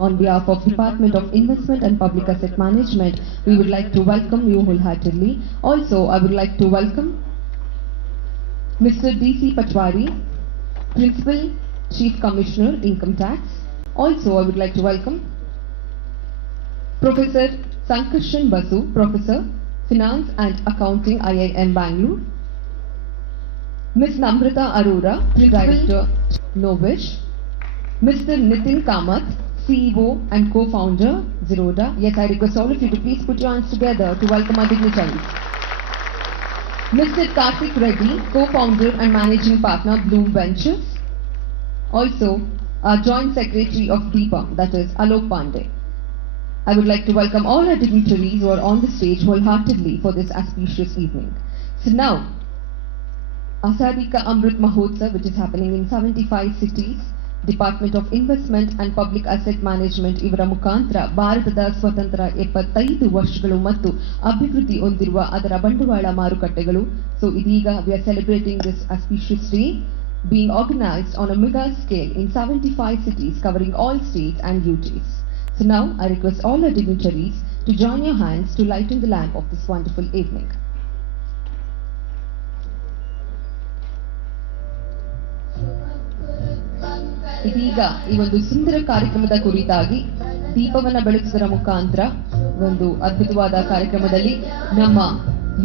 on behalf of Department of Investment and Public Asset Management, we would like to welcome you wholeheartedly. Also, I would like to welcome Mr. D.C. Patwari, Principal Chief Commissioner, Income Tax. Also, I would like to welcome Professor Sankarshan Basu, Professor, Finance and Accounting, IIM Bangalore. Ms. Namrata Arora, Director, Novish. Mr. Nitin Kamath, CEO and co-founder, Zerodha. Yes, I request all of you to please put your hands together to welcome our dignitaries. Mr. Karthik Reddy, co-founder and managing partner, Bloom Ventures. Also, our Joint Secretary of DIPAM, that is Alok Pandey. I would like to welcome all our dignitaries who are on the stage wholeheartedly for this auspicious evening. So now, Azadi Ka Amrit Mahotsav, which is happening in 75 cities, Department of Investment and Public Asset Management ಇವರ ಮುಖಾಂತರ ಭಾರತದ ಸ್ವತಂತ್ರ 75 ವರ್ಷಗಳು ಮತ್ತು ಅಭಿವೃದ್ಧಿ ಹೊಂದಿರುವ ಅದರ ಬಂಡವಾಳ ಮಾರುಕಟ್ಟೆಗಳು. So ಇದೀಗ we are celebrating this auspicious day being organized on a mega scale in 75 cities covering all states and UTs. So now I request all our dignitaries to join your hands to lighten the lamp of this wonderful evening. ಇದೀಗ ಈ ಒಂದು ಸುಂದರ ಕಾರ್ಯಕ್ರಮದ ಕುರಿತಾಗಿ ದೀಪವನ್ನ ಬೆಳಗುವುದರ ಮುಖಾಂತರ ಒಂದು ಅದ್ಭುತವಾದ ಕಾರ್ಯಕ್ರಮದಲ್ಲಿ ನಮ್ಮ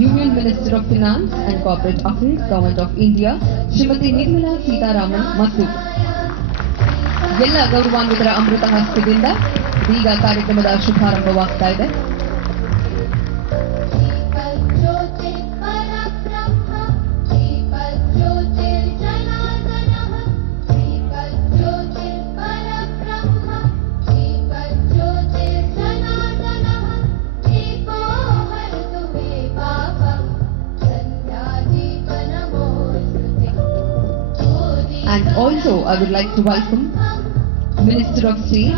union minister of finance and corporate affairs government of India Shrimati Nirmala Sitharaman ಮತ್ತು ಎಲ್ಲ ಗೌರವಾನ್ವಿತರ ಅಮೃತ ಹಸ್ತದಿಂದ ಇದೀಗ ಕಾರ್ಯಕ್ರಮದ ಶುಭಾರಂಭವಾಗ್ತಾ ಇದೆ. And also, I would like to welcome Minister of State,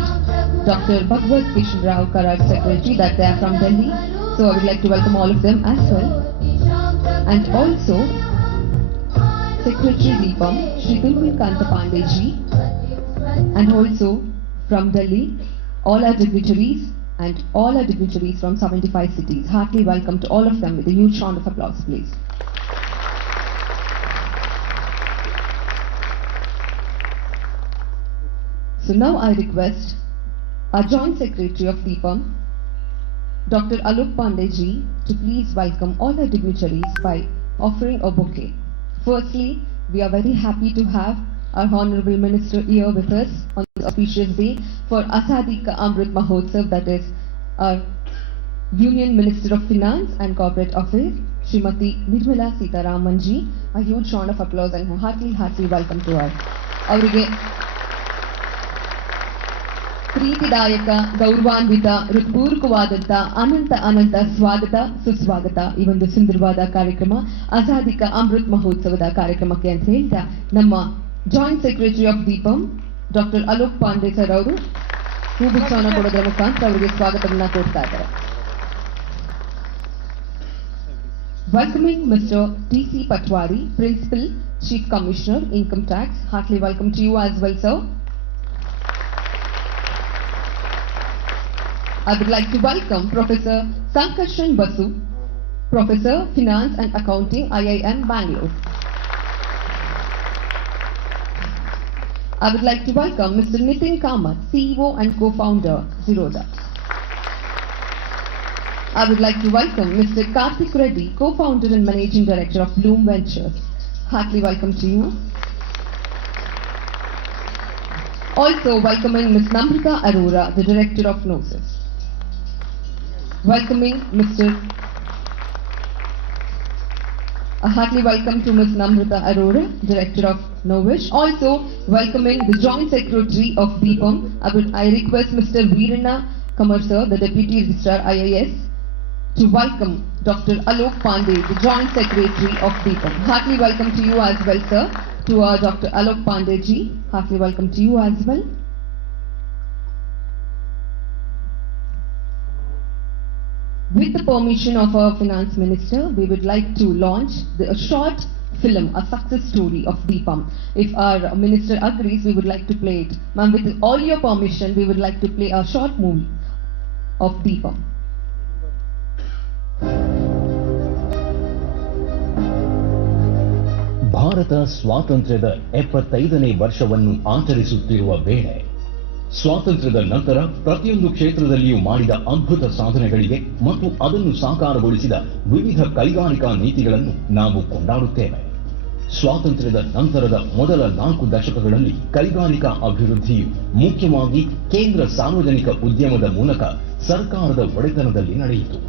Dr. Bhagwat Kishan Rao Karaj Secretary, that they are from Delhi. So I would like to welcome all of them as well. And also, Secretary Deepam, Shri Durmilkanta Pandey ji, and also from Delhi, all our dignitaries and all our dignitaries from 75 cities. Heartily welcome to all of them with a huge round of applause, please. So now I request our Joint Secretary of DIPAM, Dr. Alok Pandey ji, to please welcome all our dignitaries by offering a bouquet. Firstly, we are very happy to have our Honorable Minister here with us on this auspicious day for Azadi Ka Amrit Mahotsav, that is our Union Minister of Finance and Corporate Affairs, Srimati Nirmala Sitharaman ji. A huge round of applause and a hearty welcome to her. ಅವರಿಗೆ ಪ್ರೀತಿದಾಯಕ ಗೌರವಾನ್ವಿತ ಹೃತ್ಪೂರ್ವಕವಾದಂಥ ಅನಂತ ಸ್ವಾಗತ ಸುಸ್ವಾಗತ ಈ ಒಂದು ಸುಂದರವಾದ ಕಾರ್ಯಕ್ರಮ ಆಜಾದಿ ಕಾ ಅಮೃತ್ ಮಹೋತ್ಸವದ ಕಾರ್ಯಕ್ರಮಕ್ಕೆ ಅಂತ ಹೇಳ್ತಾ ನಮ್ಮ joint secretary of DIPAM doctor Alok Pandey sir ಅವರು ಹೂಗುಚ್ಛವನ್ನು ಕೊಡೋದ್ರ ಮುಖಾಂತರ ಅವರಿಗೆ ಸ್ವಾಗತವನ್ನ ಕೊಡ್ತಾ ಇದ್ದಾರೆ. Welcoming Mr. D.C. Patwari, Principal Chief Commissioner, Income Tax. Heartily welcome to you as well, sir. I would like to welcome Professor Sankarshan Basu, Professor, Finance and Accounting, IIM Bangalore. I would like to welcome Mr. Nitin Kamath, CEO and co-founder, Zerodha. I would like to welcome Mr. Karthik Reddy, co-founder and managing director of Bloom Ventures. Heartily welcome to you. Also welcoming Ms. Namrata Arora, the director of Novish. Welcoming a heartily welcome to Ms. Namrata Arora, Director of Novish. Also welcoming the Joint Secretary of DIPAM. I request Mr. Veerana Kamar sir, the Deputy Registrar IAS, to welcome Dr. Alok Pandey, the Joint Secretary of DIPAM. Heartily welcome to you as well, sir. To our Dr. Alok Pandey ji, heartily welcome to you as well. With the permission of our Finance Minister, we would like to launch a short film, a success story of Deepam. If our minister agrees, we would like to play it. Ma'am, with all your permission, we would like to play a short movie of Deepam. Bharat ಸ್ವಾತಂತ್ರ್ಯದ 75ನೇ ವರ್ಷವನ್ನು ಆಚರಿಸುತ್ತಿರುವ ವೇಳೆ ಸ್ವಾತಂತ್ರ್ಯದ ನಂತರ ಪ್ರತಿಯೊಂದು ಕ್ಷೇತ್ರದಲ್ಲಿಯೂ ಮಾಡಿದ ಅದ್ಭುತ ಸಾಧನೆಗಳಿಗೆ ಮತ್ತು ಅದನ್ನು ಸಾಕಾರಗೊಳಿಸಿದ ವಿವಿಧ ಕೈಗಾರಿಕಾ ನೀತಿಗಳನ್ನು ನಾವು ಕೊಂಡಾಡುತ್ತೇವೆ. ಸ್ವಾತಂತ್ರ್ಯದ ನಂತರದ ಮೊದಲ 4 ದಶಕಗಳಲ್ಲಿ ಕೈಗಾರಿಕಾ ಅಭಿವೃದ್ಧಿಯು ಮುಖ್ಯವಾಗಿ ಕೇಂದ್ರ ಸಾರ್ವಜನಿಕ ಉದ್ಯಮದ ಮೂಲಕ ಸರ್ಕಾರದ ಒಡೆತನದಲ್ಲಿ ನಡೆಯಿತು.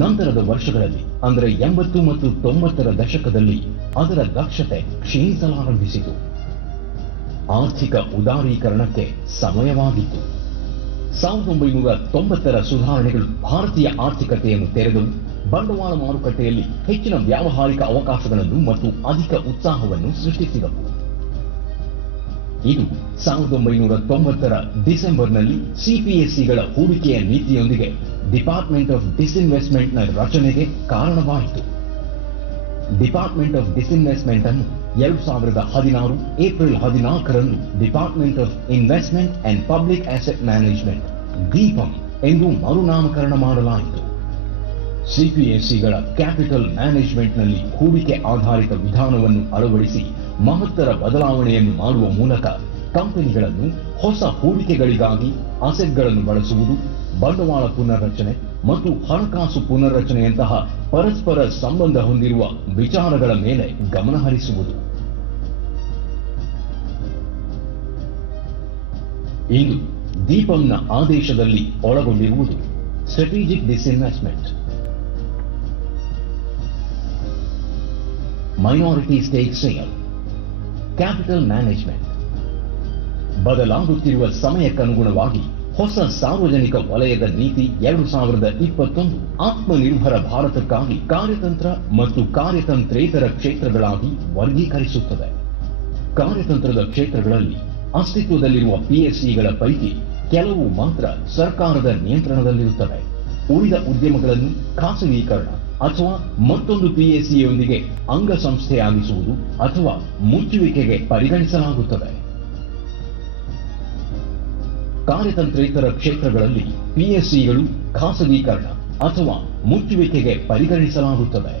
ನಂತರದ ವರ್ಷಗಳಲ್ಲಿ ಅಂದರೆ 80 ಮತ್ತು 90ರ ದಶಕದಲ್ಲಿ ಅದರ ದಕ್ಷತೆ ಕ್ಷೀಣಿಸಲಾರಂಭಿಸಿತು. ಆರ್ಥಿಕ ಉದಾರೀಕರಣಕ್ಕೆ ಸಮಯವಾಗಿತ್ತು. 1990ರ ಸುಧಾರಣೆಗಳು ಭಾರತೀಯ ಆರ್ಥಿಕತೆಯನ್ನು ತೆರೆದವು. ಬಂಡವಾಳ ಮಾರುಕಟ್ಟೆಯಲ್ಲಿ ಹೆಚ್ಚಿನ ವ್ಯಾವಹಾರಿಕ ಅವಕಾಶಗಳನ್ನು ಮತ್ತು ಅಧಿಕ ಉತ್ಸಾಹವನ್ನು ಸೃಷ್ಟಿಸಿದವು. ಇದು 1990ರ ಡಿಸೆಂಬರ್ನಲ್ಲಿ ಸಿಪಿಎಸ್ಸಿಗಳ ಹೂಡಿಕೆಯ ನೀತಿಯೊಂದಿಗೆ ಡಿಪಾರ್ಟ್ಮೆಂಟ್ ಆಫ್ ಡಿಸ್ಇನ್ವೆಸ್ಟ್ಮೆಂಟ್ನ ರಚನೆಗೆ ಕಾರಣವಾಯಿತು. ಡಿಪಾರ್ಟ್ಮೆಂಟ್ ಆಫ್ ಡಿಸ್ಇನ್ವೆಸ್ಟ್ಮೆಂಟ್ ಅನ್ನು 2016 ಏಪ್ರಿಲ್ 14ರಂದು department of investment and public asset management DIPAM ಎಂದು ಮರುನಾಮಕರಣ ಮಾಡಲಾಯಿತು. ಸಿಪಿಎಸ್ಸಿಗಳ ಕ್ಯಾಪಿಟಲ್ ಮ್ಯಾನೇಜ್ಮೆಂಟ್ನಲ್ಲಿ ಹೂಡಿಕೆ ಆಧಾರಿತ ವಿಧಾನವನ್ನು ಅಳವಡಿಸಿ ಮಹತ್ತರ ಬದಲಾವಣೆಯನ್ನು ಮಾಡುವ ಮೂಲಕ ಕಂಪನಿಗಳನ್ನು ಹೊಸ ಹೂಡಿಕೆಗಳಿಗಾಗಿ ಅಸೆಟ್ಗಳನ್ನು ಬಳಸುವುದು, ಬಂಡವಾಳ ಪುನರ್ರಚನೆ ಮತ್ತು ಹಣಕಾಸು ಪುನರ್ರಚನೆಯಂತಹ ಪರಸ್ಪರ ಸಂಬಂಧ ಹೊಂದಿರುವ ವಿಚಾರಗಳ ಮೇಲೆ ಗಮನಹರಿಸುವುದು. ಇಂದು ದೀಪಂನ ಆದೇಶದಲ್ಲಿ ಒಳಗೊಂಡಿರುವುದು strategic disinvestment, minority stake sale, capital management. ಬದಲಾಗುತ್ತಿರುವ ಸಮಯಕ್ಕನುಗುಣವಾಗಿ ಹೊಸ ಸಾರ್ವಜನಿಕ ವಲಯದ ನೀತಿ 2021 ಆತ್ಮನಿರ್ಭರ ಭಾರತಕ್ಕಾಗಿ ಕಾರ್ಯತಂತ್ರ ಮತ್ತು ಕಾರ್ಯತಂತ್ರೇತರ ಕ್ಷೇತ್ರಗಳಾಗಿ ವರ್ಗೀಕರಿಸುತ್ತದೆ. ಕಾರ್ಯತಂತ್ರದ ಕ್ಷೇತ್ರಗಳಲ್ಲಿ ಅಸ್ತಿತ್ವದಲ್ಲಿರುವ ಪಿಎಸ್ಸಿಗಳ ಪೈಕಿ ಕೆಲವು ಮಾತ್ರ ಸರ್ಕಾರದ ನಿಯಂತ್ರಣದಲ್ಲಿರುತ್ತವೆ. ಉಳಿದ ಉದ್ಯಮಗಳನ್ನು ಖಾಸಗೀಕರಣ ಅಥವಾ ಮತ್ತೊಂದು ಪಿಎಸ್ಸಿಯೊಂದಿಗೆ ಅಂಗಸಂಸ್ಥೆಯಾಗಿಸುವುದು ಅಥವಾ ಮುಚ್ಚುವಿಕೆಗೆ ಪರಿಗಣಿಸಲಾಗುತ್ತದೆ. ಕಾರ್ಯತಂತ್ರೇತರ ಕ್ಷೇತ್ರಗಳಲ್ಲಿ ಪಿಎಸ್ಸಿಗಳು ಖಾಸಗೀಕರಣ ಅಥವಾ ಮುಚ್ಚುವಿಕೆಗೆ ಪರಿಗಣಿಸಲಾಗುತ್ತದೆ.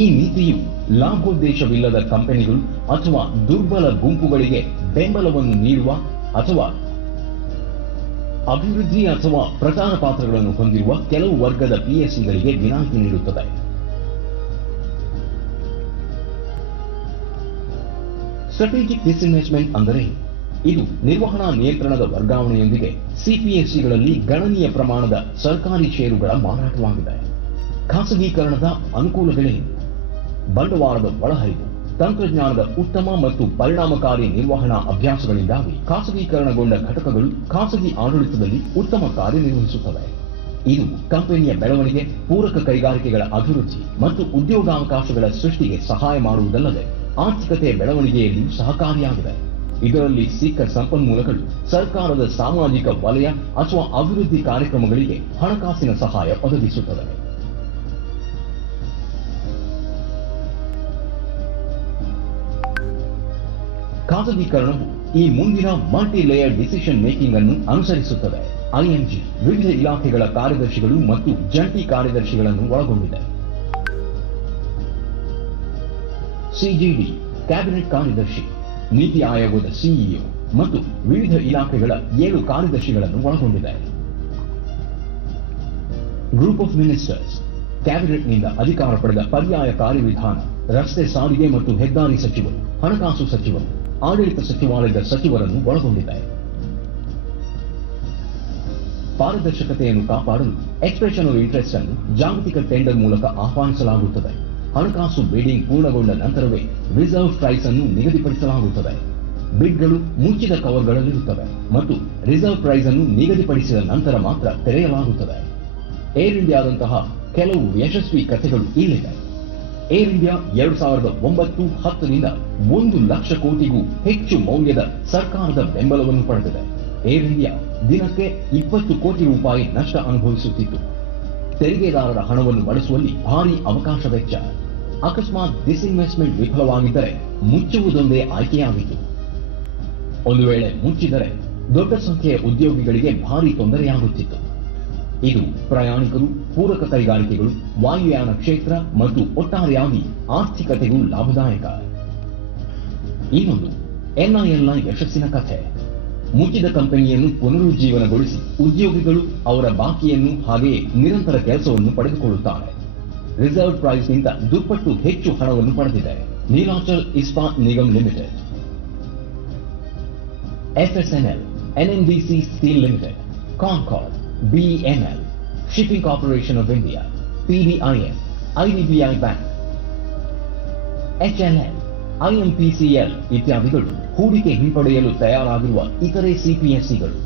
ಈ ನೀತಿಯು ಲಾಭೋದ್ದೇಶವಿಲ್ಲದ ಕಂಪನಿಗಳು ಅಥವಾ ದುರ್ಬಲ ಗುಂಪುಗಳಿಗೆ ಬೆಂಬಲವನ್ನು ನೀಡುವ ಅಥವಾ ಅಭಿವೃದ್ಧಿ ಅಥವಾ ಪ್ರಚಾರ ಪಾತ್ರಗಳನ್ನು ಹೊಂದಿರುವ ಕೆಲವು ವರ್ಗದ ಪಿಎಸ್ಸಿಗಳಿಗೆ ವಿನಾಯಿತಿ ನೀಡುತ್ತದೆ. ಸ್ಟ್ರಾಟಜಿಕ್ ಡಿಸ್ಇನ್ವೆಸ್ಟ್ಮೆಂಟ್ ಅಂದರೆ ಇದು ನಿರ್ವಹಣಾ ನಿಯಂತ್ರಣದ ವರ್ಗಾವಣೆಯೊಂದಿಗೆ ಸಿಪಿಎಸ್ಸಿಗಳಲ್ಲಿ ಗಣನೀಯ ಪ್ರಮಾಣದ ಸರ್ಕಾರಿ ಷೇರುಗಳ ಮಾರಾಟವಾಗಿದೆ. ಖಾಸಗೀಕರಣದ ಅನುಕೂಲಗಳೇನು? ಬಂಡವಾಳದ ಒಳಹರಿವು, ತಂತ್ರಜ್ಞಾನದ ಉತ್ತಮ ಮತ್ತು ಪರಿಣಾಮಕಾರಿ ನಿರ್ವಹಣಾ ಅಭ್ಯಾಸಗಳಿಂದಾಗಿ ಖಾಸಗೀಕರಣಗೊಂಡ ಘಟಕಗಳು ಖಾಸಗಿ ಆಡಳಿತದಲ್ಲಿ ಉತ್ತಮ ಕಾರ್ಯನಿರ್ವಹಿಸುತ್ತವೆ. ಇದು ಕಂಪನಿಯ ಬೆಳವಣಿಗೆ, ಪೂರಕ ಕೈಗಾರಿಕೆಗಳ ಅಭಿವೃದ್ಧಿ ಮತ್ತು ಉದ್ಯೋಗಾವಕಾಶಗಳ ಸೃಷ್ಟಿಗೆ ಸಹಾಯ ಮಾಡುವುದಲ್ಲದೆ ಆರ್ಥಿಕತೆಯ ಬೆಳವಣಿಗೆಯಲ್ಲಿಯೂ ಸಹಕಾರಿಯಾಗಿದೆ. ಇದರಲ್ಲಿ ಸಿಕ್ಕ ಸಂಪನ್ಮೂಲಗಳು ಸರ್ಕಾರದ ಸಾಮಾಜಿಕ ವಲಯ ಅಥವಾ ಅಭಿವೃದ್ಧಿ ಕಾರ್ಯಕ್ರಮಗಳಿಗೆ ಹಣಕಾಸಿನ ಸಹಾಯ ಒದಗಿಸುತ್ತದೆ. ಖಾಸಗೀಕರಣವು ಈ ಮುಂದಿನ ಮಲ್ಟಿ ಲೇಯರ್ ಡಿಸಿಷನ್ ಮೇಕಿಂಗ್ ಅನ್ನು ಅನುಸರಿಸುತ್ತದೆ. ಐಎಂಜಿ ವಿವಿಧ ಇಲಾಖೆಗಳ ಕಾರ್ಯದರ್ಶಿಗಳು ಮತ್ತು ಜಂಟಿ ಕಾರ್ಯದರ್ಶಿಗಳನ್ನು ಒಳಗೊಂಡಿದೆ. ಸಿಜಿಡಿ ಕ್ಯಾಬಿನೆಟ್ ಕಾರ್ಯದರ್ಶಿ, ನೀತಿ ಆಯೋಗದ ಸಿಇಒ ಮತ್ತು ವಿವಿಧ ಇಲಾಖೆಗಳ 7 ಕಾರ್ಯದರ್ಶಿಗಳನ್ನು ಒಳಗೊಂಡಿದೆ. ಗ್ರೂಪ್ ಆಫ್ ಮಿನಿಸ್ಟರ್ಸ್ ಕ್ಯಾಬಿನೆಟ್ನಿಂದ ಅಧಿಕಾರ ಪಡೆದ ಪರ್ಯಾಯ ಕಾರ್ಯವಿಧಾನ, ರಸ್ತೆ ಸಾರಿಗೆ ಮತ್ತು ಹೆದ್ದಾರಿ ಸಚಿವರು, ಹಣಕಾಸು ಸಚಿವರು, ಆಡಳಿತ ಸಚಿವಾಲಯದ ಸಚಿವರನ್ನು ಒಳಗೊಂಡಿದೆ. ಪಾರದರ್ಶಕತೆಯನ್ನು ಕಾಪಾಡಲು ಎಕ್ಸ್ಪ್ರೆಷನ್ ಆಫ್ ಇಂಟ್ರೆಸ್ಟ್ ಅನ್ನು ಜಾಗತಿಕ ಟೆಂಡರ್ ಮೂಲಕ ಆಹ್ವಾನಿಸಲಾಗುತ್ತದೆ. ಹಣಕಾಸು ಬಿಡಿಂಗ್ ಪೂರ್ಣಗೊಂಡ ನಂತರವೇ ರಿಸರ್ವ್ ಪ್ರೈಸ್ ಅನ್ನು ನಿಗದಿಪಡಿಸಲಾಗುತ್ತದೆ. ಬಿಡ್ಗಳು ಮುಚ್ಚಿದ ಕವರ್ಗಳಲ್ಲಿರುತ್ತವೆ ಮತ್ತು ರಿಸರ್ವ್ ಪ್ರೈಸ್ ಅನ್ನು ನಿಗದಿಪಡಿಸಿದ ನಂತರ ಮಾತ್ರ ತೆರೆಯಲಾಗುತ್ತದೆ. ಏರ್ ಇಂಡಿಯಾದಂತಹ ಕೆಲವು ಯಶಸ್ವಿ ಕಥೆಗಳು ಇಲ್ಲಿವೆ. ಏರ್ ಇಂಡಿಯಾ 2009-10ರಿಂದ 1 ಲಕ್ಷ ಕೋಟಿಗೂ ಹೆಚ್ಚು ಮೌಲ್ಯದ ಸರ್ಕಾರದ ಬೆಂಬಲವನ್ನು ಪಡೆದಿದೆ. ಏರ್ ಇಂಡಿಯಾ ದಿನಕ್ಕೆ 20 ಕೋಟಿ ರೂಪಾಯಿ ನಷ್ಟ ಅನುಭವಿಸುತ್ತಿತ್ತು. ತೆರಿಗೆದಾರರ ಹಣವನ್ನು ಬಳಸುವಲ್ಲಿ ಭಾರಿ ಅವಕಾಶ ವೆಚ್ಚ. ಅಕಸ್ಮಾತ್ ಡಿಸ್ಇನ್ವೆಸ್ಟ್ಮೆಂಟ್ ವಿಫಲವಾಗಿದ್ದರೆ ಮುಚ್ಚುವುದೊಂದೇ ಆಯ್ಕೆಯಾಗಿತ್ತು. ಒಂದು ವೇಳೆ ಮುಚ್ಚಿದರೆ ದೊಡ್ಡ ಸಂಖ್ಯೆಯ ಉದ್ಯೋಗಿಗಳಿಗೆ ಭಾರಿ ತೊಂದರೆಯಾಗುತ್ತಿತ್ತು. ಇದು ಪ್ರಯಾಣಿಕರು, ಪೂರಕ ಕೈಗಾರಿಕೆಗಳು, ವಾಯುಯಾನ ಕ್ಷೇತ್ರ ಮತ್ತು ಒಟ್ಟಾರೆಯಾಗಿ ಆರ್ಥಿಕತೆಗೂ ಲಾಭದಾಯಕ. ಇನ್ನೊಂದು ಎನ್ಐಎಲ್ನ ಯಶಸ್ಸಿನ ಕಥೆ. ಮುಚ್ಚಿದ ಕಂಪನಿಯನ್ನು ಪುನರುಜ್ಜೀವನಗೊಳಿಸಿ ಉದ್ಯೋಗಿಗಳು ಅವರ ಬಾಕಿಯನ್ನು ಹಾಗೆಯೇ ನಿರಂತರ ಕೆಲಸವನ್ನು ಪಡೆದುಕೊಳ್ಳುತ್ತಾರೆ. ರಿಸರ್ವ್ ಪ್ರೈಸ್ಗಿಂತ ದುಪ್ಪಟ್ಟು ಹೆಚ್ಚು ಹಣವನ್ನು ಪಡೆದಿದೆ. Nilachal Ispat Nigam limited, FSNL, NMDC Steel Limited, Concord, BEML, Shipping Corporation of India, PDIF, IDBI Bank, HLL, IMPCL ಇತ್ಯಾದಿಗಳು ಹೂಡಿಕೆ ಹಿಂಪಡೆಯಲು ತಯಾರಾಗಿರುವ ಇತರೆ ಸಿಪಿಎಸ್ಸಿಗಳು.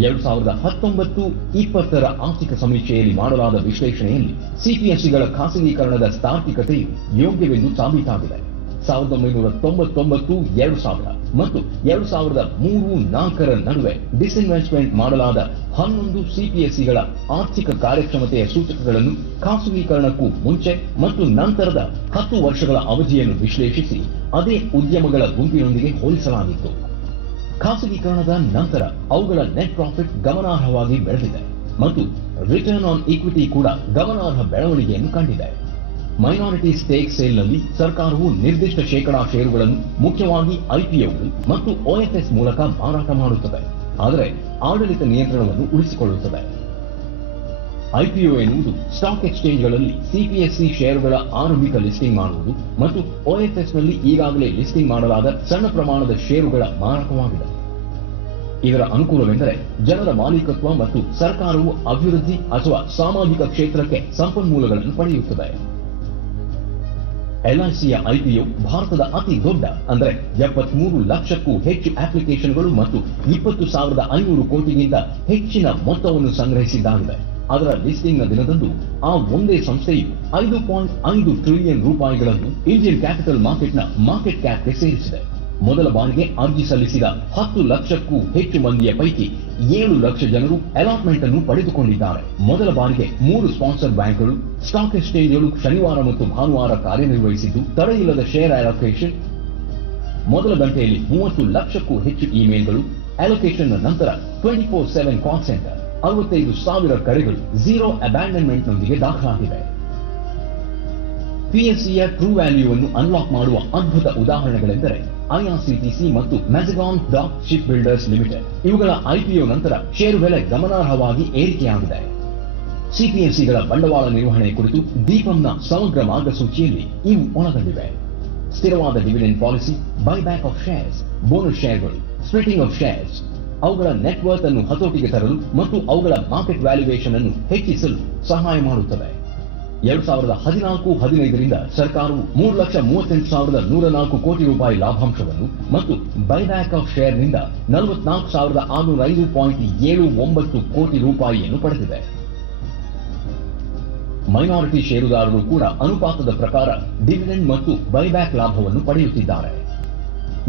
2019-20 ಆರ್ಥಿಕ ಸಮೀಕ್ಷೆಯಲ್ಲಿ ಮಾಡಲಾದ ವಿಶ್ಲೇಷಣೆಯಲ್ಲಿ ಸಿಪಿಎಸ್ಸಿಗಳ ಖಾಸಗೀಕರಣದ ತಾರ್ಕಿಕತೆಯು ಯೋಗ್ಯವೆಂದು ಸಾಬೀತಾಗಿದೆ. 1999, 2000 ಮತ್ತು 2003-4 ನಡುವೆ ಡಿಸ್ಇನ್ವೆಸ್ಟ್ಮೆಂಟ್ ಮಾಡಲಾದ 11 ಸಿಪಿಎಸ್ಸಿಗಳ ಆರ್ಥಿಕ ಕಾರ್ಯಕ್ಷಮತೆಯ ಸೂಚಕಗಳನ್ನು ಖಾಸಗೀಕರಣಕ್ಕೂ ಮುಂಚೆ ಮತ್ತು ನಂತರದ 10 ವರ್ಷಗಳ ಅವಧಿಯನ್ನು ವಿಶ್ಲೇಷಿಸಿ ಅದೇ ಉದ್ಯಮಗಳ ಗುಂಪಿನೊಂದಿಗೆ ಹೋಲಿಸಲಾಗಿತ್ತು. ಖಾಸಗೀಕರಣದ ನಂತರ ಅವುಗಳ ನೆಟ್ ಪ್ರಾಫಿಟ್ ಗಮನಾರ್ಹವಾಗಿ ಬೆಳೆದಿದೆ ಮತ್ತು ರಿಟರ್ನ್ ಆನ್ ಈಕ್ವಿಟಿ ಕೂಡ ಗಮನಾರ್ಹ ಬೆಳವಣಿಗೆಯನ್ನು ಕಂಡಿದೆ. ಮೈನಾರಿಟಿ ಸ್ಟೇಕ್ ಸೇಲ್ನಲ್ಲಿ ಸರ್ಕಾರವು ನಿರ್ದಿಷ್ಟ ಶೇಕಡಾ ಷೇರುಗಳನ್ನು ಮುಖ್ಯವಾಗಿ ಐಪಿಒಗಳು ಮತ್ತು OFS ಮೂಲಕ ಮಾರಾಟ ಮಾಡುತ್ತದೆ, ಆದರೆ ಆಡಳಿತ ನಿಯಂತ್ರಣವನ್ನು ಉಳಿಸಿಕೊಳ್ಳುತ್ತದೆ. ಐಪಿಒ ಎನ್ನುವುದು ಸ್ಟಾಕ್ ಎಕ್ಸ್ಚೇಂಜ್ಗಳಲ್ಲಿ ಸಿಪಿಎಸ್ಸಿ ಷೇರುಗಳ ಆರಂಭಿಕ ಲಿಸ್ಟಿಂಗ್ ಮಾಡುವುದು ಮತ್ತು OFSನಲ್ಲಿ ಈಗಾಗಲೇ ಲಿಸ್ಟಿಂಗ್ ಮಾಡಲಾದ ಸಣ್ಣ ಪ್ರಮಾಣದ ಷೇರುಗಳ ಮಾರಾಟವಾಗಿದೆ. ಇದರ ಅನುಕೂಲವೆಂದರೆ ಜನರ ಮಾಲೀಕತ್ವ ಮತ್ತು ಸರ್ಕಾರವು ಅಭಿವೃದ್ಧಿ ಅಥವಾ ಸಾಮಾಜಿಕ ಕ್ಷೇತ್ರಕ್ಕೆ ಸಂಪನ್ಮೂಲಗಳನ್ನು ಪಡೆಯುತ್ತದೆ. LICಯ ಐಪಿಒ ಭಾರತದ ಅತಿ ದೊಡ್ಡ ಅಂದರೆ 73 ಲಕ್ಷಕ್ಕೂ ಹೆಚ್ಚು ಅಪ್ಲಿಕೇಶನ್ಗಳು ಮತ್ತು 20,500 ಕೋಟಿಗಿಂತ ಹೆಚ್ಚಿನ ಮೊತ್ತವನ್ನು ಸಂಗ್ರಹಿಸಿದ್ದಾಗಿದೆ. ಅದರ ಲಿಸ್ಟಿಂಗ್ನ ದಿನದಂದು ಆ ಒಂದೇ ಸಂಸ್ಥೆಯು 5.5 ಟ್ರಿಲಿಯನ್ ರೂಪಾಯಿಗಳನ್ನು ಇಂಡಿಯನ್ ಕ್ಯಾಪಿಟಲ್ ಮಾರ್ಕೆಟ್ನ ಮಾರ್ಕೆಟ್ ಕ್ಯಾಪ್ಗೆ ಸೇರಿಸಿದೆ. ಮೊದಲ ಬಾರಿಗೆ ಅರ್ಜಿ ಸಲ್ಲಿಸಿದ 10 ಲಕ್ಷಕ್ಕೂ ಹೆಚ್ಚು ಮಂದಿಯ ಪೈಕಿ 7 ಲಕ್ಷ ಜನರು ಅಲಾಟ್ಮೆಂಟ್ ಅನ್ನು ಪಡೆದುಕೊಂಡಿದ್ದಾರೆ. ಮೊದಲ ಬಾರಿಗೆ 3 ಸ್ಪಾನ್ಸರ್ ಬ್ಯಾಂಕ್ಗಳು, ಸ್ಟಾಕ್ ಎಕ್ಸ್ಚೇಂಜ್ಗಳು ಶನಿವಾರ ಮತ್ತು ಭಾನುವಾರ ಕಾರ್ಯನಿರ್ವಹಿಸಿದ್ದು ತಡೆಯಿಲ್ಲದ ಶೇರ್ ಅಲೋಕೇಶನ್. ಮೊದಲ ಗಂಟೆಯಲ್ಲಿ 30 ಲಕ್ಷಕ್ಕೂ ಹೆಚ್ಚು ಇಮೇಲ್ಗಳು, ಅಲೋಕೇಶನ್ ನಂತರ 24/7 ಕಾಲ್ ಸೆಂಟರ್, 65,000 ಕರೆಗಳು ಝೀರೋ ಅಬ್ಯಾಂಡನ್ಮೆಂಟ್ನೊಂದಿಗೆ ದಾಖಲಾಗಿವೆ. PSCಯ ಟ್ರೂ ವ್ಯಾಲ್ಯೂವನ್ನು ಅನ್ಲಾಕ್ ಮಾಡುವ ಅದ್ಭುತ ಉದಾಹರಣೆಗಳೆಂದರೆ IRCTC ಮತ್ತು ಮ್ಯಾಜಗಾನ್ ಡಾಕ್ ಶಿಪ್ ಬಿಲ್ಡರ್ಸ್ ಲಿಮಿಟೆಡ್. ಇವುಗಳ ಐಪಿಒ ನಂತರ ಷೇರು ಬೆಲೆ ಗಮನಾರ್ಹವಾಗಿ ಏರಿಕೆಯಾಗಿದೆ. ಸಿಪಿಎಸ್ಸಿಗಳ ಬಂಡವಾಳ ನಿರ್ವಹಣೆ ಕುರಿತು ದೀಪಂನ ಸಮಗ್ರ ಮಾರ್ಗಸೂಚಿಯಲ್ಲಿ ಇವು ಒಳಗೊಂಡಿವೆ. ಸ್ಥಿರವಾದ dividend policy, buyback of shares, bonus ಶೇರ್ಗಳು, ಸ್ಪ್ಲಿಟಿಂಗ್ ಆಫ್ ಶೇರ್ಸ್, ಅವುಗಳ ನೆಟ್ವರ್ತ್ ಅನ್ನು ಹತೋಟಿಗೆ ತರಲು ಮತ್ತು ಅವುಗಳ ಮಾರ್ಕೆಟ್ ವ್ಯಾಲ್ಯೂಯೇಷನ್ ಅನ್ನು ಹೆಚ್ಚಿಸಲು ಸಹಾಯ ಮಾಡುತ್ತದೆ. 2014-15ರಿಂದ ಸರ್ಕಾರವು 3,38,104 ಕೋಟಿ ರೂಪಾಯಿ ಲಾಭಾಂಶವನ್ನು ಮತ್ತು ಬೈಬ್ಯಾಕ್ ಆಫ್ ಶೇರ್ನಿಂದ 44,605.79 ಕೋಟಿ ರೂಪಾಯಿಯನ್ನು ಪಡೆದಿದೆ. ಮೈನಾರಿಟಿ ಷೇರುದಾರರು ಕೂಡ ಅನುಪಾತದ ಪ್ರಕಾರ ಡಿವಿಡೆಂಡ್ ಮತ್ತು ಬೈಬ್ಯಾಕ್ ಲಾಭವನ್ನು ಪಡೆಯುತ್ತಿದ್ದಾರೆ.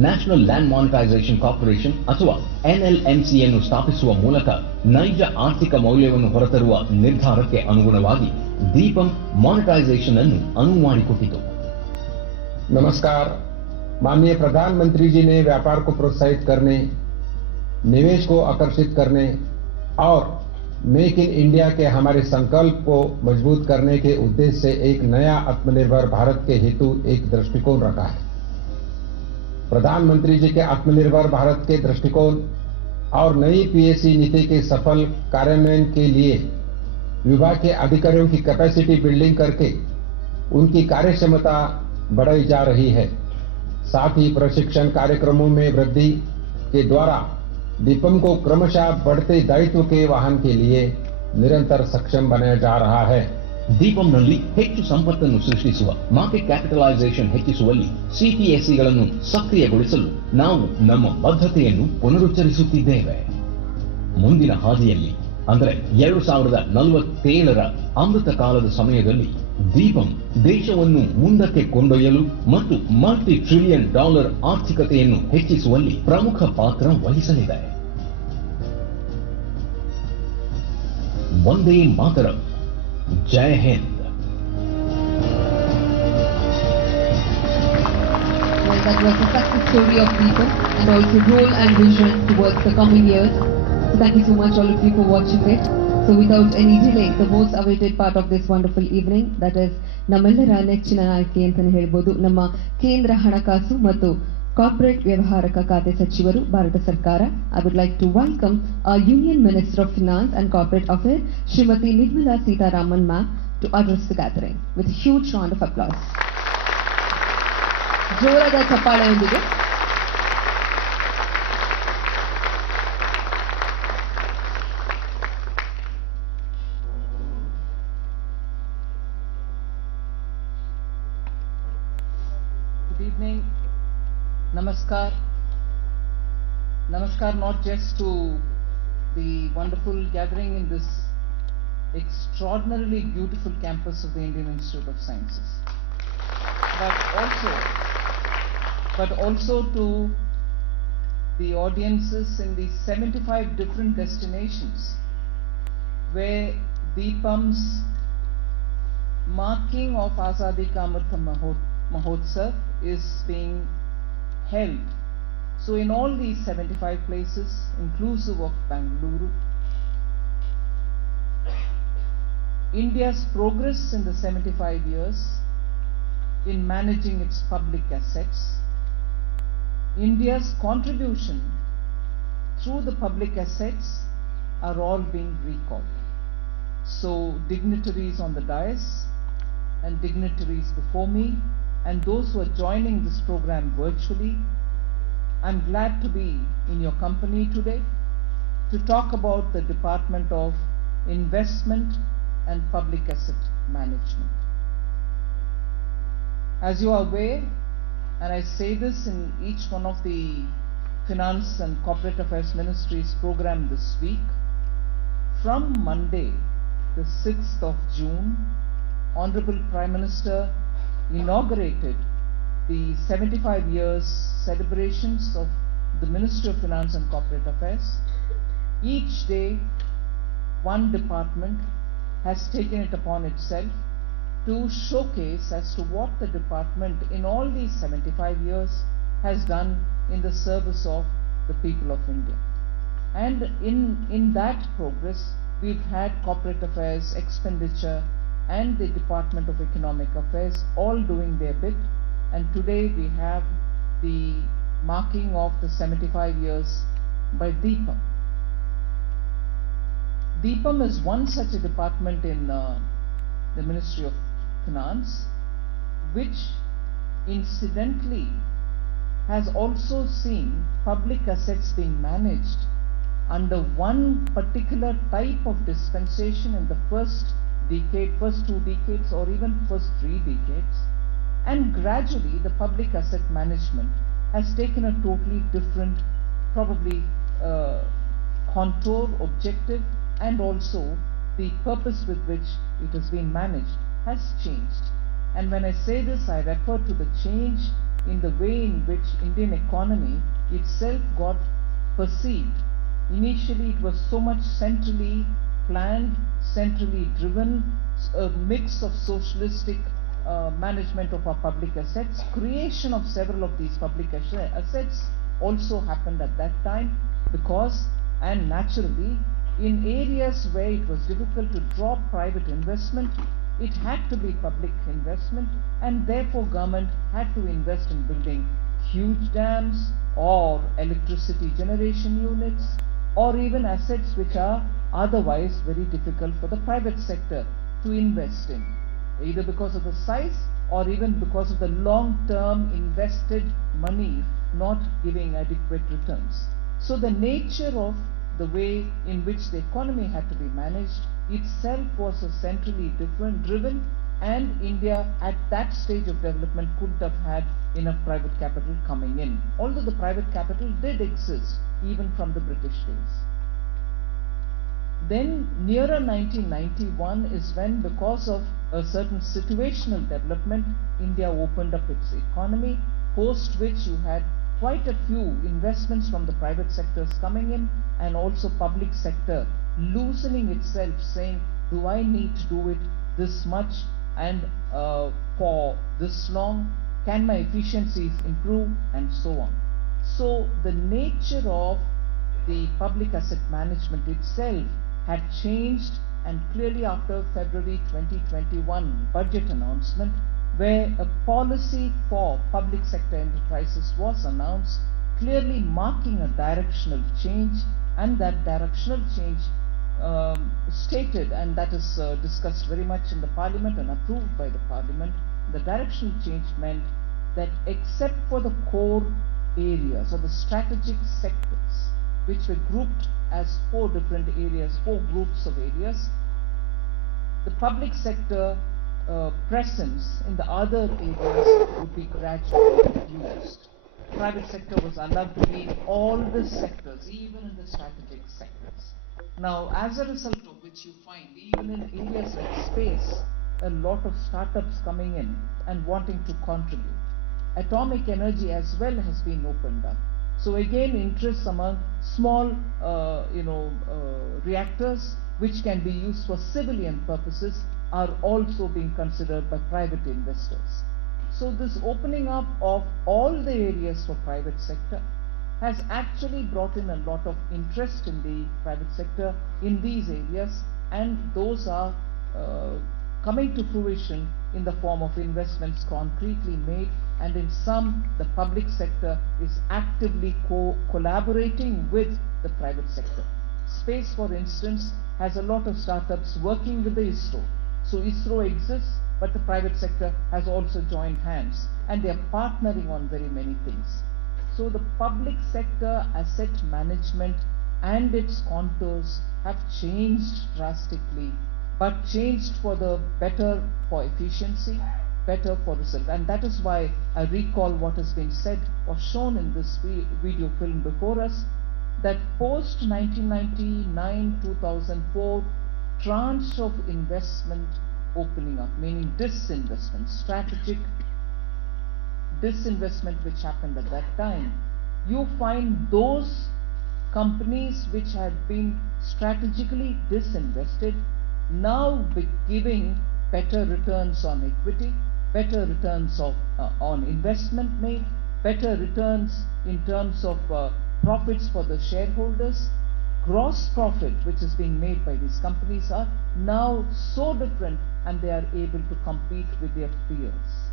ನ್ಯಾಷನಲ್ ಲ್ಯಾಂಡ್ ಮಾನಿಟೈಸೇಷನ್ ಕಾರ್ಪೊರೇಷನ್ ಅಥವಾ NLMCಯನ್ನು ಸ್ಥಾಪಿಸುವ ಮೂಲಕ ನೈಜ ಆರ್ಥಿಕ ಮೌಲ್ಯವನ್ನು ಹೊರತರುವ ನಿರ್ಧಾರಕ್ಕೆ ಅನುಗುಣವಾಗಿ दीपम मॉनिटाइजेशन अनु ಮಾಡಿಕೊಟ್ಟಿತು। नमस्कार। माननीय प्रधानमंत्री जी ने व्यापार को प्रोत्साहित करने, निवेश को आकर्षित करने और मेक इन इंडिया के हमारे संकल्प को मजबूत करने के उद्देश्य से एक नया आत्मनिर्भर भारत के हेतु एक दृष्टिकोण रखा है। प्रधानमंत्री जी के आत्मनिर्भर भारत के दृष्टिकोण और नई PSC नीति के सफल कार्यान्वयन के लिए विभाग के अधिकारियों की कैपेसिटी बिल्डिंग करके उनकी कार्यक्षमता बढ़ाई जा रही है। साथ ही प्रशिक्षण कार्यक्रमों में वृद्धि के द्वारा दीपम को क्रमशः बढ़ते दायित्व के वाहन के लिए निरंतर सक्षम बनाया जा रहा है। ದೀಪಂನಲ್ಲಿ ಹೆಚ್ಚು ಸಂಪತ್ತನ್ನು ಸೃಷ್ಟಿಸುವ ಮಾರ್ಕೆಟ್ ಕ್ಯಾಪಿಟಲೈಸೇಷನ್ ಹೆಚ್ಚಿಸುವಲ್ಲಿ ಸಿಪಿಎಸ್ಸಿಗಳನ್ನು ಸಕ್ರಿಯಗೊಳಿಸಲು ನಾವು ನಮ್ಮ ಬದ್ಧತೆಯನ್ನು ಪುನರುಚ್ಚರಿಸುತ್ತಿದ್ದೇವೆ। ಮುಂದಿನ ಹಾದಿಯಲ್ಲಿ ಅಂದರೆ 2047ರ ಅಮೃತ ಕಾಲದ ಸಮಯದಲ್ಲಿ ದೀಪಂ ದೇಶವನ್ನು ಮುಂದಕ್ಕೆ ಕೊಂಡೊಯ್ಯಲು ಮತ್ತು ಮಲ್ಟಿ ಟ್ರಿಲಿಯನ್ ಡಾಲರ್ ಆರ್ಥಿಕತೆಯನ್ನು ಹೆಚ್ಚಿಸುವಲ್ಲಿ ಪ್ರಮುಖ ಪಾತ್ರ ವಹಿಸಲಿದೆ। ವಂದೇ ಮಾತರಂ। जय Hind. Well, that was a success story of people and also role and vision towards the coming years. So thank you so much all of you for watching it. So without any delay, the most awaited part of this wonderful evening, that is ನಮ್ಮೆಲ್ಲರ ನೆಚ್ಚಿನ ಆಯ್ಕೆ ಅಂತಾನೆ ಹೇಳ್ಬೋದು, ನಮ್ಮ ಕೇಂದ್ರ ಹಣಕಾಸು ಮತ್ತು corporate ವ್ಯವಹಾರಕ ಖಾತೆ ಸಚಿವರು ಭಾರತ ಸರ್ಕಾರ. I would like to welcome our Union Minister of Finance and Corporate Affairs, Srimati Nirmala Sitharaman ma'am, to address the gathering with a huge round of applause. ಜೋರಾದ ಚಪ್ಪಾಳೆಯೊಂದಿಗೆ Good evening. Namaskar. Namaskar not just to the wonderful gathering in this extraordinarily beautiful campus of the Indian Institute of Sciences, but also to the audiences in the 75 different destinations where Deepam's marking of Azadi Ka Amrit Mahotsav is being held. So in all these 75 places, inclusive of Bangalore, India's progress in the 75 years in managing its public assets, India's contribution through the public assets are all being recalled. So dignitaries on the dais and dignitaries before me and those who are joining this program virtually, I'm glad to be in your company today to talk about the Department of Investment and Public Asset Management. As you are aware, and I say this in each one of the Finance and Corporate Affairs Ministry's program this week, from Monday, the 6th of June, Honorable Prime Minister inaugurated the 75 years celebrations of the Ministry of Finance and Corporate Affairs. Each day, one department has taken it upon itself to showcase as to what the department in all these 75 years has done in the service of the people of India. And in that progress, we've had Corporate Affairs, Expenditure, and the Department of Economic Affairs all doing their bit. And today we have the marking of the 75 years by Deepam. Deepam is one such a department in the Ministry of Finance, which incidentally has also seen public assets being managed under one particular type of dispensation in the first decade, first 2 decades, or even first 3 decades. And gradually the public asset management has taken a totally different, probably contour, objective, and also the purpose with which it has been managed has changed. And when I say this, I refer to the change in the way in which Indian economy itself got perceived. Initially it was so much centrally planned, centrally driven, a mix of socialistic management of our public assets. Creation of several of these public assets also happened at that time because, and naturally, in areas where it was difficult to draw private investment, it had to be public investment, and therefore government had to invest in building huge dams or electricity generation units or even assets which are otherwise very difficult for the private sector to invest in, either because of the size or even because of the long-term invested money not giving adequate returns. So the nature of the way in which the economy had to be managed itself was a centrally driven, and India at that stage of development couldn't have had enough private capital coming in, although the private capital did exist even from the British days. Then nearer 1991 is when, because of a certain situational development, India opened up its economy, post which you had quite a few investments from the private sectors coming in, and also public sector loosening itself, saying Do I need to do it this much and for this long? Can my efficiencies improve, and so on? So the nature of the public asset management itself had changed, and clearly after February 2021 budget announcement, where a policy for public sector enterprises was announced, clearly marking a directional change, and that directional change stated, and that is discussed very much in the Parliament and approved by the Parliament. The directional change meant that except for the core areas or the strategic sectors, which were grouped as 4 different areas, 4 groups of areas, the public sector presence in the other areas would be gradually reduced. Private sector was allowed to be in all the sectors, even in the strategic sectors. Now, as a result of which you find, even in areas like space, a lot of startups coming in and wanting to contribute. Atomic energy as well has been opened up. So again, interest among small, reactors which can be used for civilian purposes are also being considered by private investors. So this opening up of all the areas for private sector has actually brought in a lot of interest in the private sector in these areas, and those are coming to fruition in the form of investments concretely made, and in some the public sector is actively collaborating with the private sector. Space, for instance, has a lot of startups working with the ISRO. So ISRO exists, but the private sector has also joined hands, and they are partnering on very many things. So the public sector asset management and its contours have changed drastically, but changed for the better, for efficiency, better for result. And that is why I recall what has been said or shown in this video film before us, that post 1999-2004 tranche of investment opening up, meaning disinvestment, strategic disinvestment which happened at that time, you find those companies which had been strategically disinvested now giving better returns on equity, better returns on investment made, better returns in terms of profits for the shareholders. Gross profit which is being made by these companies are now so different, and they are able to compete with their peers.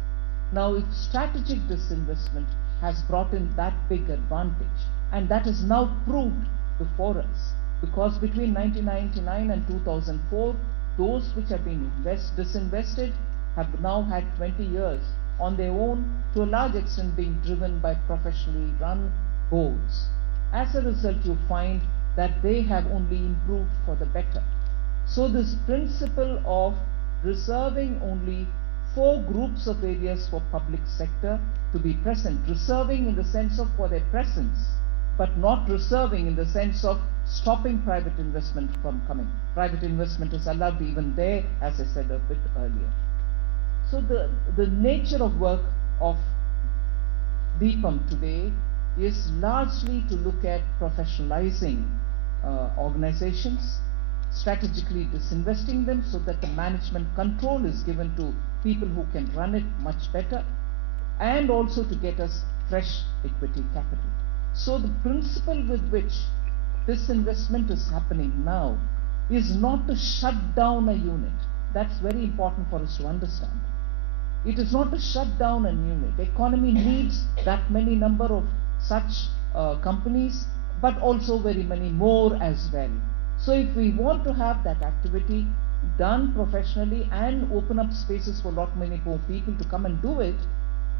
Now, if strategic disinvestment has brought in that big advantage, and that is now proved before us, because between 1999 and 2004, those which have been disinvested have now had 20 years on their own, to a large extent being driven by professionally run boards. As a result, you find that they have only improved for the better. So this principle of reserving only 4 groups of areas for public sector to be present, reserving in the sense of for their presence, but not reserving in the sense of stopping private investment from coming. Private investment is allowed even there, as I said a bit earlier. So the nature of work of DIPAM today is largely to look at professionalizing organizations, strategically disinvesting them so that the management control is given to people who can run it much better, and also to get us fresh equity capital. So the principle with which this investment is happening now is not to shut down a unit. That's very important for us to understand. It is not to shut down a unit. The economy needs that many number of such companies, but also very many more as well. So if we want to have that activity done professionally and open up spaces for a lot many more people to come and do it,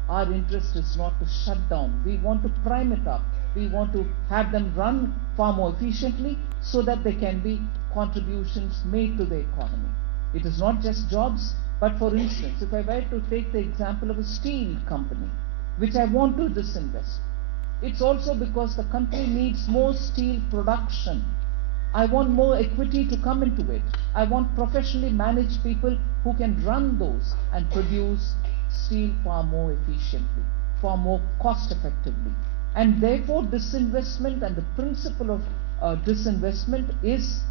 our interest is not to shut down. We want to prime it up. We want to have them run far more efficiently so that there can be contributions made to the economy. It is not just jobs, but for instance, if I were to take the example of a steel company, which I want to disinvest, it's also because the country needs more steel production. I want more equity to come into it. I want professionally managed people who can run those and produce steel far more efficiently, far more cost effectively. And therefore disinvestment, and the principle of disinvestment is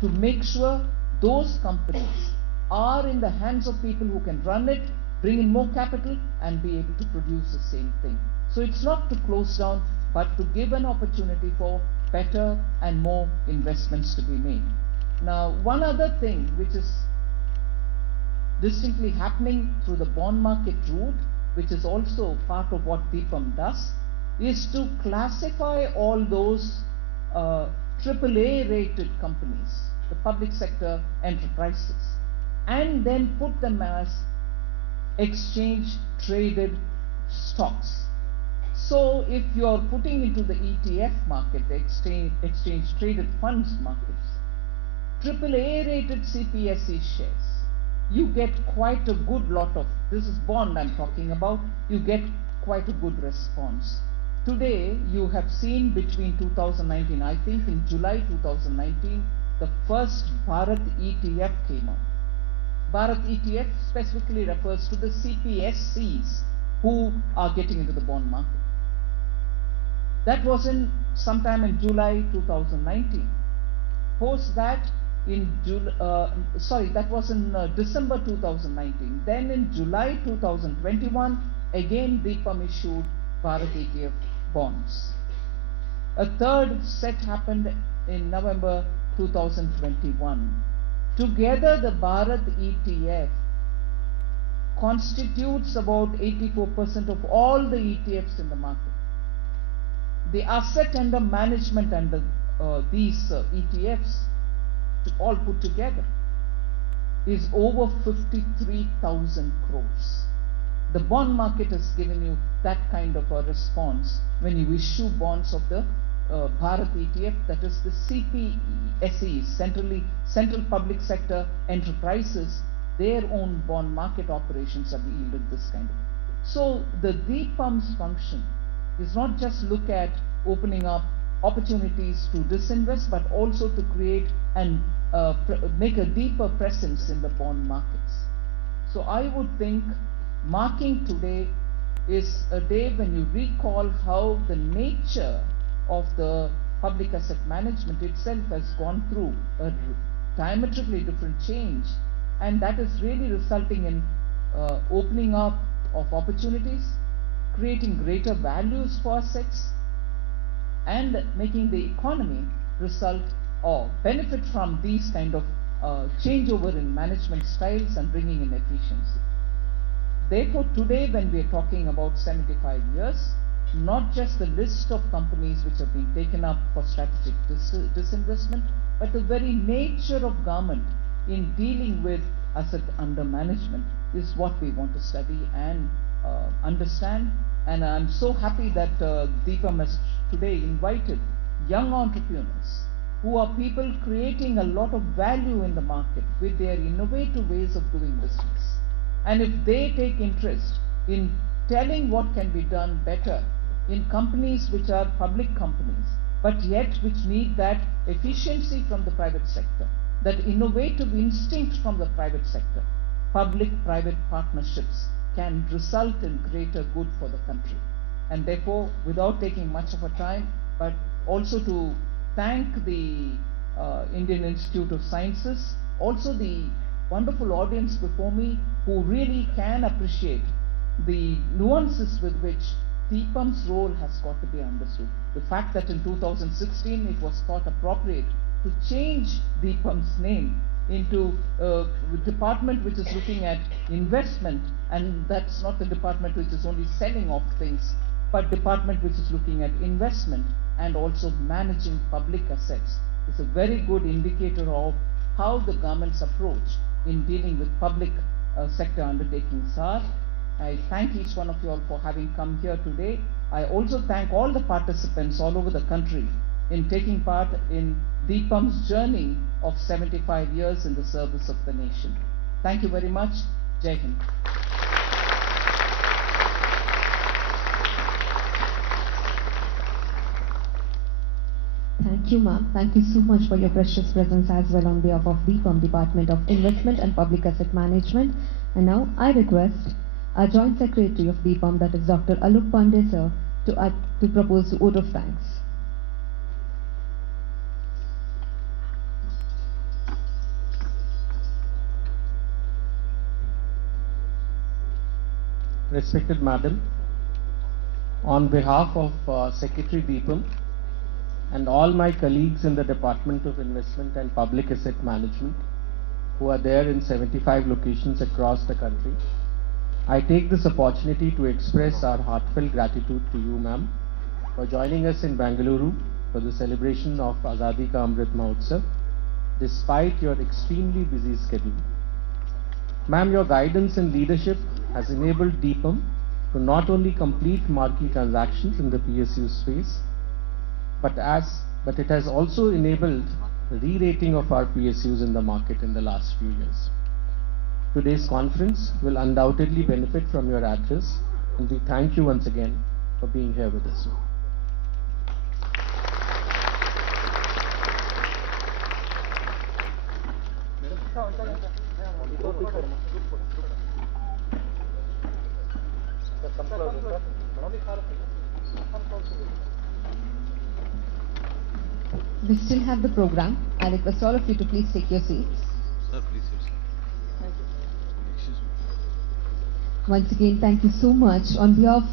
to make sure those companies are in the hands of people who can run it, bring in more capital, and be able to produce the same thing. So it's not to close down, but to give an opportunity for better and more investments to be made. Now, one other thing which is distinctly happening through the bond market route, which is also part of what DIPAM does, is to classify all those AAA rated companies, the public sector enterprises, and then put them as exchange traded stocks. So if you are putting into the ETF market, the exchange traded funds markets, AAA rated CPSE shares, you get quite a good lot of, this is bond I'm talking about, you get quite a good response. Today, you have seen between 2019, I think in July 2019, the first Bharat ETF came out. Bharat ETF specifically refers to the CPSCs who are getting into the bond market. That was in sometime in July 2019. Post that in that was in December 2019. Then in July 2021, again DIPAM issued Bharat ETF bonds. A third set happened in November 2021. Together, the Bharat ETF constitutes about 84% of all the ETFs in the market. The asset under management under these ETFs, all put together, is over 53,000 crores. The bond market has given you that kind of a response when you issue bonds of the Bharat ETF, that is the CPSEs, Central Public Sector Enterprises, their own bond market operations have yielded this kind of. So the DIPAM's function is not just look at opening up opportunities to disinvest, but also to create and make a deeper presence in the bond markets. So I would think marking today is a day when you recall how the nature of the public asset management itself has gone through a diametrically different change, and that is really resulting in opening up of opportunities, creating greater values for assets, and making the economy result or benefit from these kind of changeover in management styles and bringing in efficiency. Therefore, today when we are talking about 75 years, not just the list of companies which have been taken up for strategic disinvestment, but the very nature of government in dealing with asset under management is what we want to study and understand. And I'm so happy that DIPAM has today invited young entrepreneurs who are people creating a lot of value in the market with their innovative ways of doing business. And if they take interest in telling what can be done better in companies which are public companies, but yet which need that efficiency from the private sector, that innovative instinct from the private sector, public-private partnerships can result in greater good for the country. And therefore, without taking much of a time, but also to thank the Indian Institute of Sciences, also the wonderful audience before me who really can appreciate the nuances with which DIPAM's role has got to be understood. The fact that in 2016 it was thought appropriate to change DIPAM's name into a department which is looking at investment, and that's not the department which is only selling off things, but department which is looking at investment and also managing public assets. It's a very good indicator of how the government's approach in dealing with public sector undertakings are. I thank each one of you all for having come here today. I also thank all the participants all over the country in taking part in DIPAM's journey of 75 years in the service of the nation. Thank you very much. Jai Hind. Thank you, ma'am. Thank you so much for your precious presence as well on behalf of DIPAM, Department of Investment and Public Asset Management. And now I request our Joint Secretary of DIPAM, that is Dr. Alok Pandey, sir, to propose the vote of thanks. respected Madam, on behalf of Secretary Deepam and all my colleagues in the Department of Investment and Public Asset Management who are there in 75 locations across the country, I take this opportunity to express our heartfelt gratitude to you, ma'am, for joining us in Bengaluru for the celebration of Azadi Ka Amrit Mahotsav, despite your extremely busy schedule. Ma'am, your guidance and leadership has enabled Deepam to not only complete marquee transactions in the PSU space, but it has also enabled the re-rating of our PSUs in the market in the last few years. Today's conference will undoubtedly benefit from your address, and we thank you once again for being here with us. We still have the program. I request all of you to please take your seats. Sir, please, sir. Once again, thank you so much. On behalf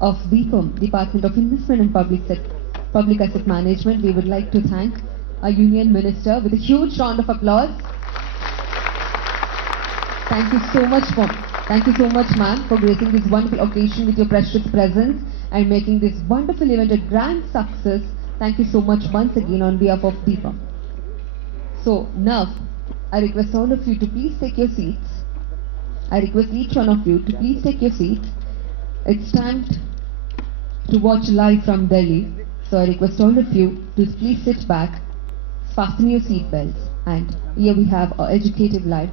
of Deepam, Department of Investment and Public Asset Management, we would like to thank our Union Minister with a huge round of applause. Thank you so much, ma'am, for gracing this wonderful occasion with your precious presence and making this wonderful event a grand success. Thank you so much once again on behalf of Deepam. So now, I request all of you to please take your seats. I request each one of you to please take your seats. It's time to watch live from Delhi. So I request all of you to please sit back, fasten your seat belts, and here we have our educative live